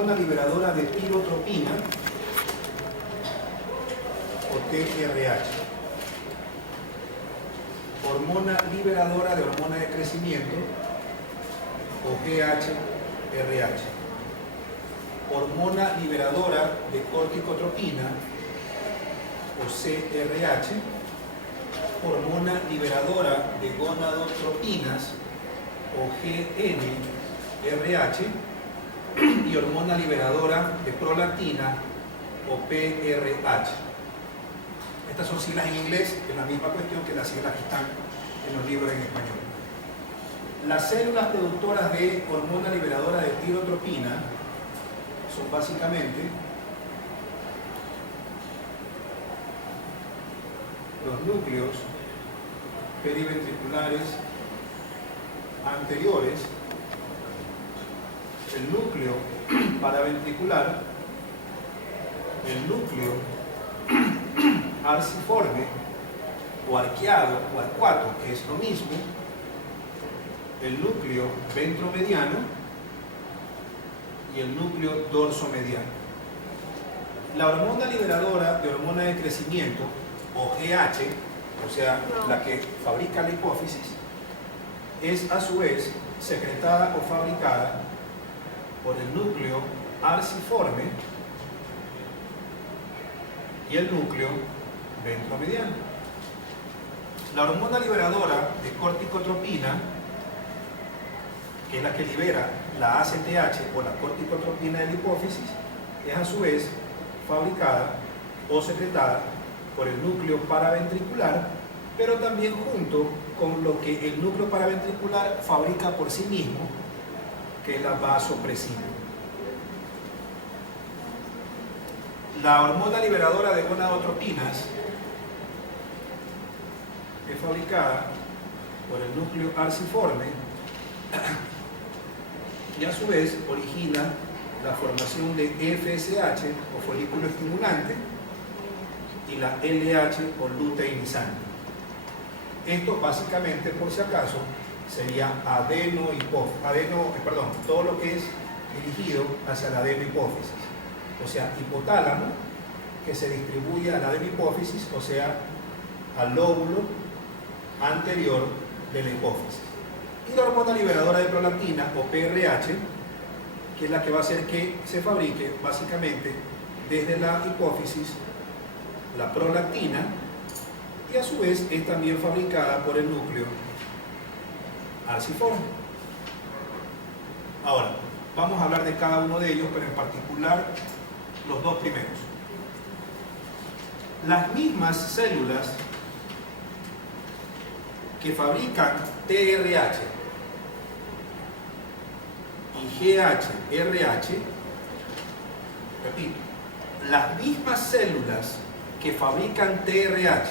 hormona liberadora de tirotropina o TRH. Hormona liberadora de hormona de crecimiento o GHRH. Hormona liberadora de corticotropina o CRH. Hormona liberadora de gonadotropinas o GnRH. Y hormona liberadora de prolactina o PRH. Estas son siglas en inglés, es la misma cuestión que las siglas que están en los libros en español. Las células productoras de hormona liberadora de tirotropina son básicamente los núcleos periventriculares anteriores, el núcleo paraventricular, el núcleo arciforme o arqueado o arcuato, que es lo mismo, el núcleo ventromediano y el núcleo dorsomediano. La hormona liberadora de hormona de crecimiento o GH, o sea, la que fabrica la hipófisis, es a su vez secretada o fabricada por el núcleo arciforme y el núcleo ventromediano. La hormona liberadora de corticotropina, que es la que libera la ACTH o la corticotropina de la hipófisis, es a su vez fabricada o secretada por el núcleo paraventricular, pero también junto con lo que el núcleo paraventricular fabrica por sí mismo, que es la vasopresina. La hormona liberadora de gonadotropinas es fabricada por el núcleo arciforme y a su vez origina la formación de FSH o folículo estimulante y la LH o luteinizante. Esto básicamente, por si acaso, sería todo lo que es dirigido hacia la adenohipófisis, o sea, hipotálamo, que se distribuye a la adenohipófisis, o sea, al lóbulo anterior de la hipófisis. Y la hormona liberadora de prolactina o PRH, que es la que va a hacer que se fabrique básicamente desde la hipófisis la prolactina, y a su vez es también fabricada por el núcleo arciforme. Ahora, vamos a hablar de cada uno de ellos, pero en particular los dos primeros. Las mismas células que fabrican TRH y GHRH, repito, las mismas células que fabrican TRH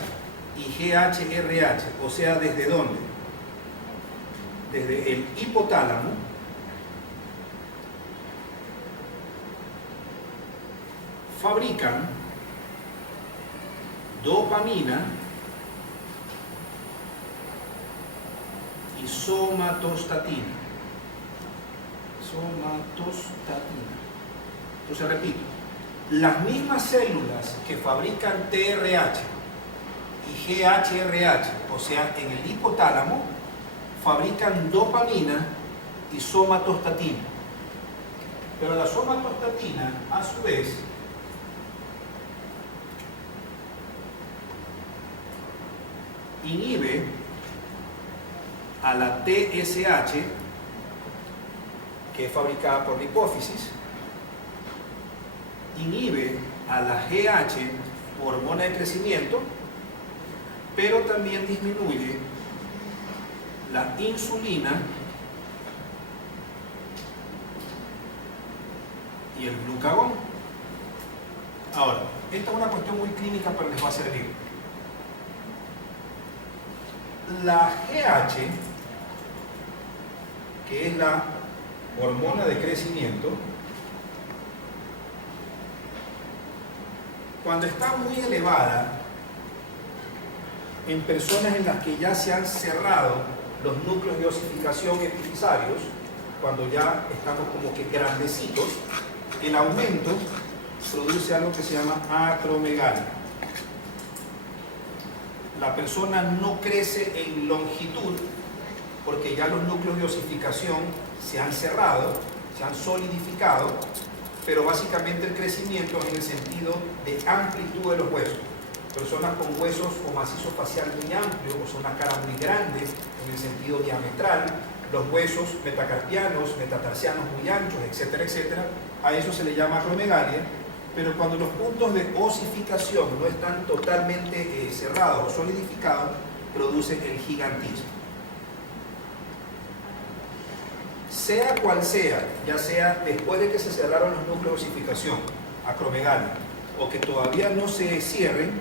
y GHRH, o sea, ¿desde dónde? Desde el hipotálamo, fabrican dopamina y somatostatina. Entonces repito, las mismas células que fabrican TRH y GHRH, o sea, en el hipotálamo, fabrican dopamina y somatostatina. Pero la somatostatina, a su vez, inhibe a la TSH, que es fabricada por la hipófisis, inhibe a la GH por hormona de crecimiento, pero también disminuye la insulina y el glucagón. Ahora, esta es una cuestión muy clínica, pero les va a servir. La GH, que es la hormona de crecimiento, cuando está muy elevada en personas en las que ya se han cerrado los núcleos de osificación epifisarios, cuando ya estamos como que grandecitos, el aumento produce algo que se llama acromegalia. La persona no crece en longitud porque ya los núcleos de osificación se han cerrado, se han solidificado, pero básicamente el crecimiento es en el sentido de amplitud de los huesos. Personas con huesos o macizo facial muy amplio, o sea, una cara muy grande en el sentido diametral, los huesos metacarpianos, metatarsianos muy anchos, etcétera, etcétera, a eso se le llama acromegalia. Pero cuando los puntos de osificación no están totalmente cerrados o solidificados, produce el gigantismo. Sea cual sea, ya sea después de que se cerraron los núcleos de osificación, acromegalia, o que todavía no se cierren,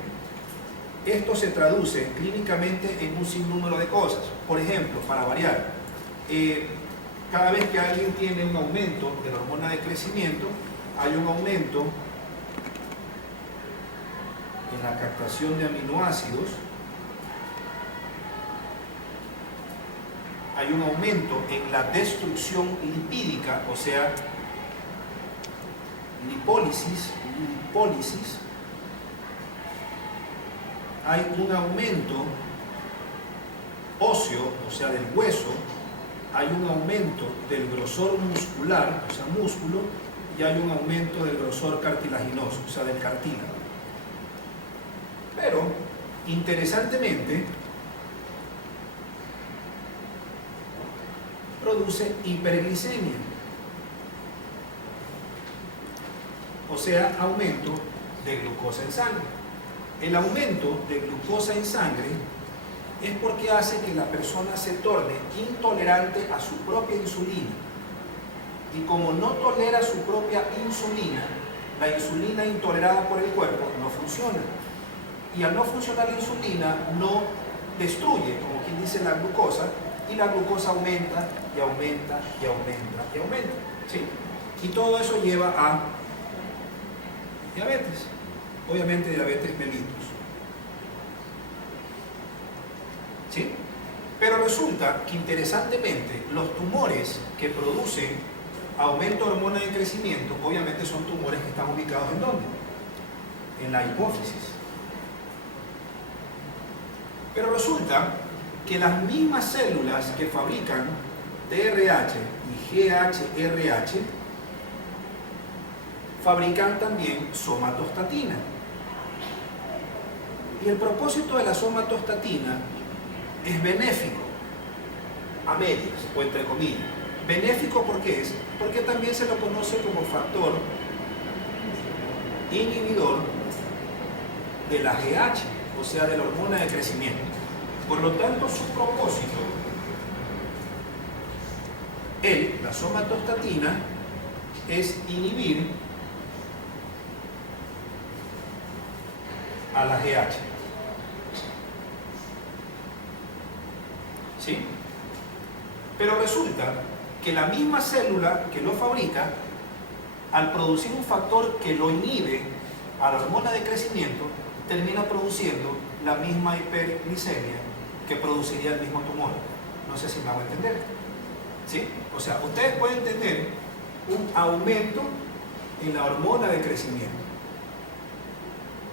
esto se traduce clínicamente en un sinnúmero de cosas. Por ejemplo, para variar, cada vez que alguien tiene un aumento de la hormona de crecimiento, hay un aumento en la captación de aminoácidos, hay un aumento en la destrucción lipídica, o sea, lipólisis, hay un aumento óseo, o sea, del hueso, hay un aumento del grosor muscular, o sea, músculo, y hay un aumento del grosor cartilaginoso, o sea, del cartílago. Pero, interesantemente, produce hiperglicemia, o sea, aumento de glucosa en sangre. El aumento de glucosa en sangre es porque hace que la persona se torne intolerante a su propia insulina. Y como no tolera su propia insulina, la insulina intolerada por el cuerpo no funciona. Y al no funcionar la insulina, no destruye, como quien dice, la glucosa, y la glucosa aumenta y aumenta y aumenta y aumenta, ¿sí? Y todo eso lleva a diabetes, obviamente diabetes mellitus, ¿sí? Pero resulta que interesantemente los tumores que producen aumento de hormona de crecimiento, obviamente son tumores que están ubicados ¿en dónde? En la hipófisis. Pero resulta que las mismas células que fabrican TRH y GHRH fabrican también somatostatina. Y el propósito de la somatostatina es benéfico, a medias o entre comillas. Benéfico, ¿por qué es? Porque también se lo conoce como factor inhibidor de la GH, o sea, de la hormona de crecimiento. Por lo tanto, su propósito, la somatostatina, es inhibir a la GH. ¿Sí? Pero resulta que la misma célula que lo fabrica, al producir un factor que lo inhibe a la hormona de crecimiento, termina produciendo la misma hiperglicemia que produciría el mismo tumor. No sé si me hago entender. ¿Sí? O sea, ustedes pueden tener un aumento en la hormona de crecimiento,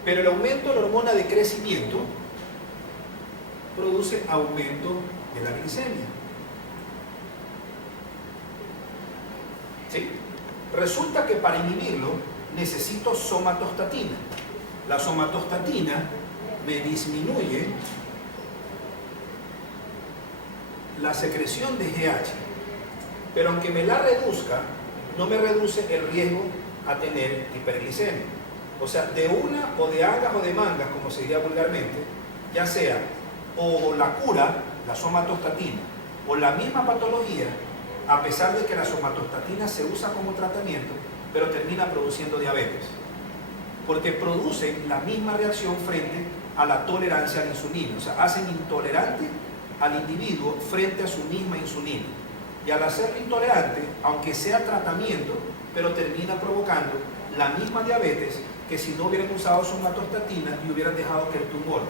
pero el aumento de la hormona de crecimiento produce aumento de la glicemia. ¿Sí? Resulta que para inhibirlo necesito somatostatina. La somatostatina me disminuye la secreción de GH, pero aunque me la reduzca, no me reduce el riesgo a tener hiperglicemia. O sea, de una o de angas o de mangas, como se diría vulgarmente, ya sea o la cura, la somatostatina, o la misma patología, a pesar de que la somatostatina se usa como tratamiento, pero termina produciendo diabetes, porque producen la misma reacción frente a la tolerancia a la insulina, o sea, hacen intolerante al individuo frente a su misma insulina. Y al hacerlo intolerante, aunque sea tratamiento, pero termina provocando la misma diabetes que si no hubieran usado somatostatina y hubieran dejado que el tumor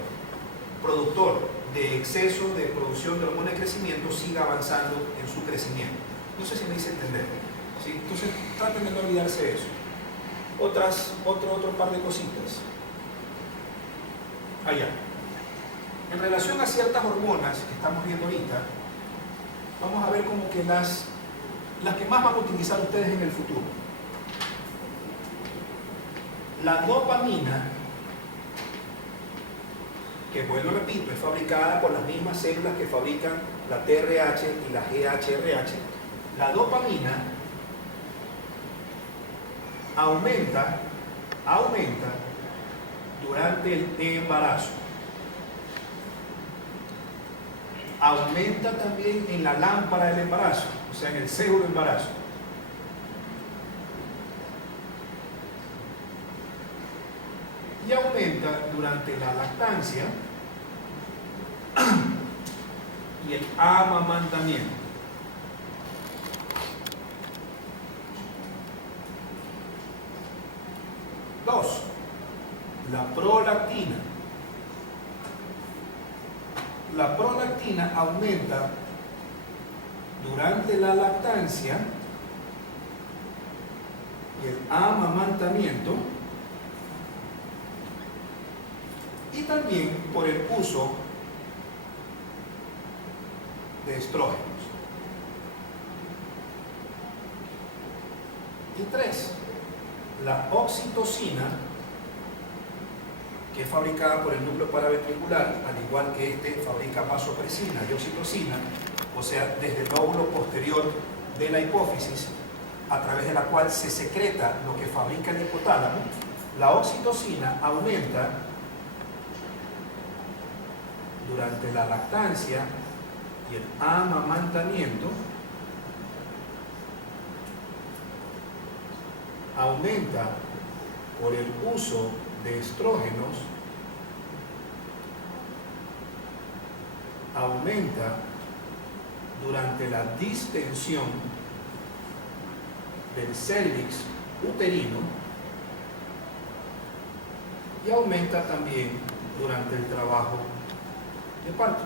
productor de exceso de producción de hormona de crecimiento siga avanzando en su crecimiento. No sé si me hice entender. ¿Sí? Entonces traten de no olvidarse de eso. Otro par de cositas. Allá. En relación a ciertas hormonas que estamos viendo ahorita, vamos a ver como que las que más van a utilizar ustedes en el futuro. La dopamina, que vuelvo repito, es fabricada por las mismas células que fabrican la TRH y la GHRH. La dopamina aumenta durante el embarazo. Aumenta también en la lámpara del embarazo, o sea, en el seguro de embarazo. Y aumenta durante la lactancia y el amamantamiento. Dos, la prolactina. La prolactina aumenta durante la lactancia y el amamantamiento y también por el uso de estrógenos. Y tres, la oxitocina, que es fabricada por el núcleo paraventricular, al igual que este fabrica vasopresina y oxitocina, o sea, desde el lóbulo posterior de la hipófisis, a través de la cual se secreta lo que fabrica el hipotálamo. La oxitocina aumenta durante la lactancia y el amamantamiento, aumenta por el uso de estrógenos, aumenta durante la distensión del cérvix uterino y aumenta también durante el trabajo de parto.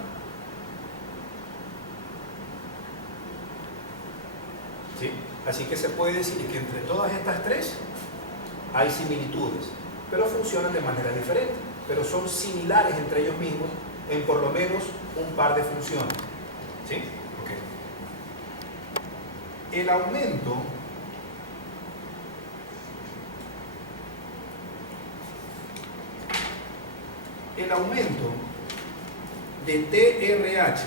¿Sí? Así que se puede decir que entre todas estas tres hay similitudes, pero funcionan de manera diferente, pero son similares entre ellos mismos en por lo menos un par de funciones. ¿Sí? Okay. El aumento de TRH,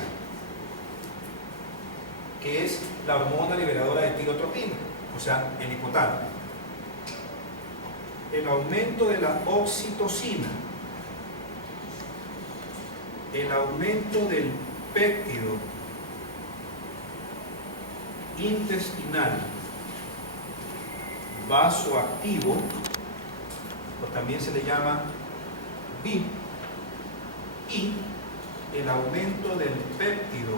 que es la hormona liberadora de tirotropina, o sea, el hipotálamo. El aumento de la oxitocina, el aumento del péptido intestinal vasoactivo, o también se le llama BIP, y el aumento del péptido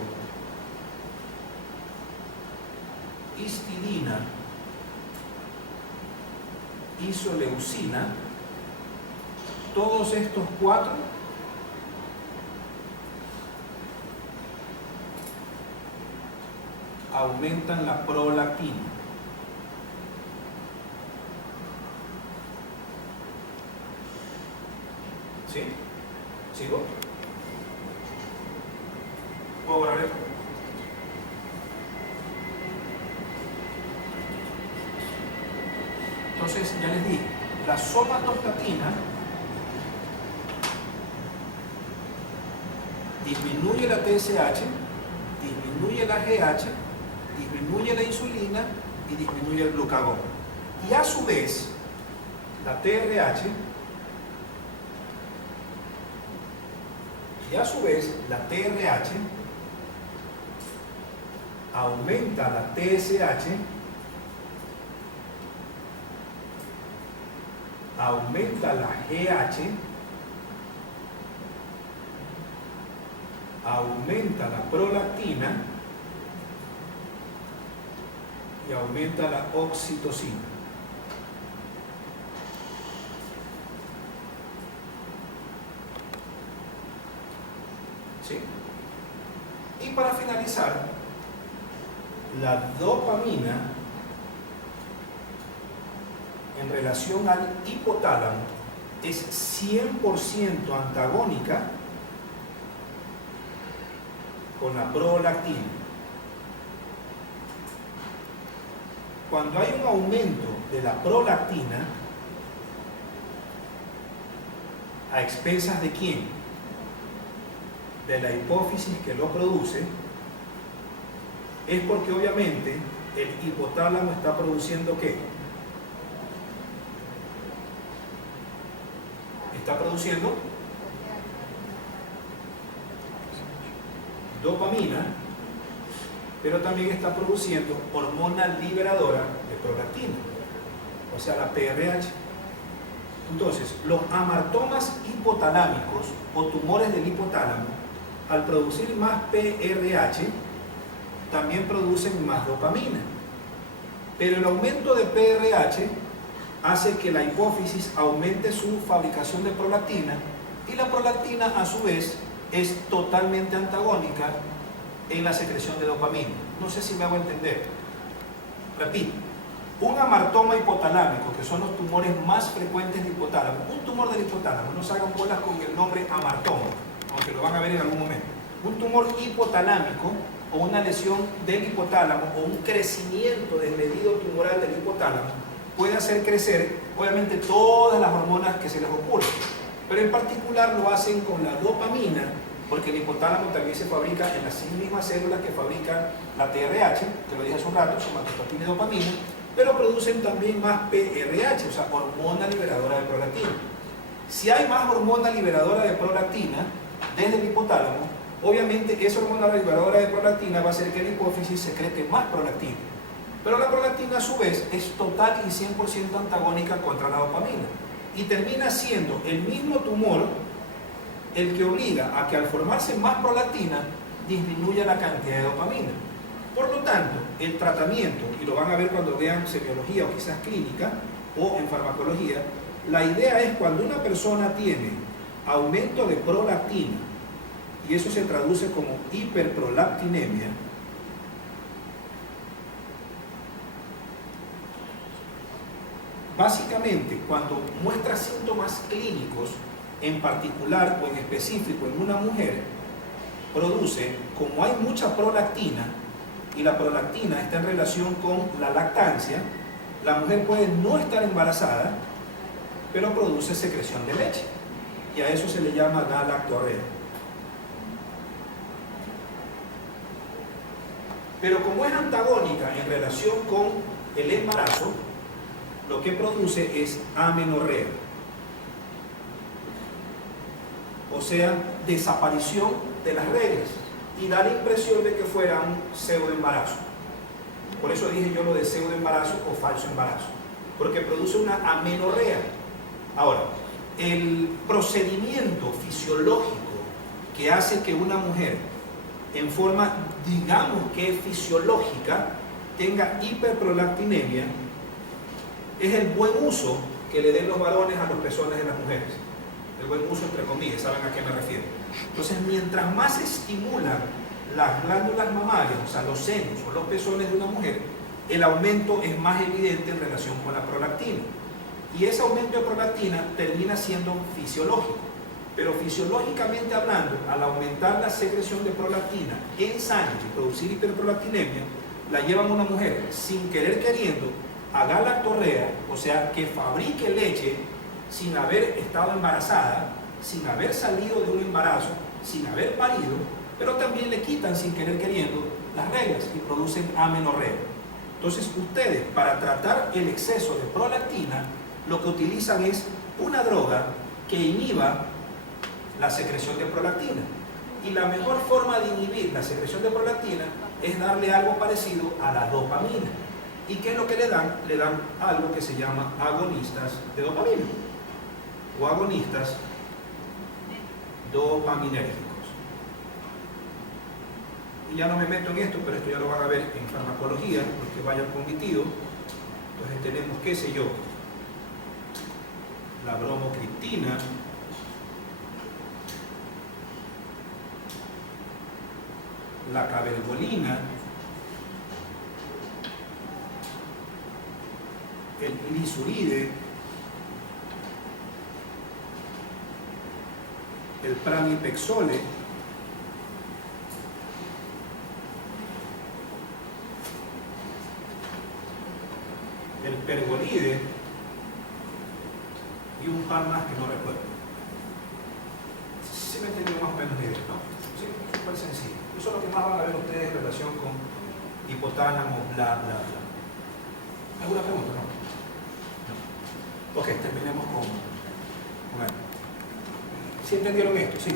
histidina isoleucina, todos estos cuatro aumentan la prolactina. ¿Sí? ¿Sigo? ¿Puedo grabar esto? Entonces, ya les dije, la somatostatina disminuye la TSH, disminuye la GH, disminuye la insulina y disminuye el glucagón. Y a su vez, la TRH aumenta la TSH, aumenta la GH, aumenta la prolactina y aumenta la oxitocina. ¿Sí? Y para finalizar, la dopamina en relación al hipotálamo es 100% antagónica con la prolactina. Cuando hay un aumento de la prolactina, ¿a expensas de quién? De la hipófisis que lo produce, es porque obviamente el hipotálamo está produciendo ¿qué? Está produciendo dopamina, pero también está produciendo hormona liberadora de prolactina, o sea, la PRH. Entonces, los amartomas hipotalámicos o tumores del hipotálamo, al producir más PRH, también producen más dopamina. Pero el aumento de PRH hace que la hipófisis aumente su fabricación de prolactina, y la prolactina a su vez es totalmente antagónica en la secreción de dopamina. No sé si me hago entender. Repito, un amartoma hipotalámico, que son los tumores más frecuentes del hipotálamo, un tumor del hipotálamo, no se hagan bolas con el nombre amartoma, aunque lo van a ver en algún momento. Un tumor hipotalámico o una lesión del hipotálamo o un crecimiento desmedido tumoral del hipotálamo puede hacer crecer obviamente todas las hormonas que se les ocurren, pero en particular lo hacen con la dopamina, porque el hipotálamo también se fabrica en las mismas células que fabrican la TRH, que lo dije hace un rato, somatostatina y dopamina, pero producen también más PRH, o sea, hormona liberadora de prolactina. Si hay más hormona liberadora de prolactina desde el hipotálamo, obviamente esa hormona liberadora de prolactina va a hacer que la hipófisis secrete más prolactina. Pero la prolactina a su vez es total y 100% antagónica contra la dopamina. Y termina siendo el mismo tumor el que obliga a que al formarse más prolactina disminuya la cantidad de dopamina. Por lo tanto, el tratamiento, y lo van a ver cuando vean semiología o quizás clínica o en farmacología, la idea es cuando una persona tiene aumento de prolactina, y eso se traduce como hiperprolactinemia, básicamente cuando muestra síntomas clínicos, en particular o en específico en una mujer, produce, como hay mucha prolactina, y la prolactina está en relación con la lactancia, la mujer puede no estar embarazada, pero produce secreción de leche, y a eso se le llama galactorrea. Pero como es antagónica en relación con el embarazo, lo que produce es amenorrea, o sea, desaparición de las reglas, y da la impresión de que fuera un pseudoembarazo. Por eso dije yo lo de pseudoembarazo o falso embarazo, porque produce una amenorrea. Ahora, el procedimiento fisiológico que hace que una mujer, en forma, digamos que fisiológica, tenga hiperprolactinemia, es el buen uso que le den los varones a los pezones de las mujeres. El buen uso entre comillas, ¿saben a qué me refiero? Entonces, mientras más se estimulan las glándulas mamarias, o sea, los senos o los pezones de una mujer, el aumento es más evidente en relación con la prolactina. Y ese aumento de prolactina termina siendo fisiológico. Pero fisiológicamente hablando, al aumentar la secreción de prolactina en sangre y producir hiperprolactinemia, la llevan a una mujer sin querer queriendo a galactorrea, o sea, que fabrique leche sin haber estado embarazada, sin haber salido de un embarazo, sin haber parido, pero también le quitan sin querer queriendo las reglas y producen amenorrea. Entonces ustedes, para tratar el exceso de prolactina, lo que utilizan es una droga que inhiba la secreción de prolactina. Y la mejor forma de inhibir la secreción de prolactina es darle algo parecido a la dopamina. ¿Y qué es lo que le dan? Le dan algo que se llama agonistas de dopamina o agonistas dopaminérgicos. Y ya no me meto en esto, pero esto ya lo van a ver en farmacología, los que vayan con mi tío. Entonces tenemos, qué sé yo, la bromocriptina, la cabergolina, el lisuride, el pramipexole, el pergolide y un par más que no recuerdo. Sí me he tenido más o menos idea, ¿no? Sí, súper sencillo. Eso es lo que más van a ver ustedes en relación con hipotálamo, bla, bla, bla. ¿Alguna pregunta? No. Ok, terminemos con él. ¿Sí entendieron esto? Sí.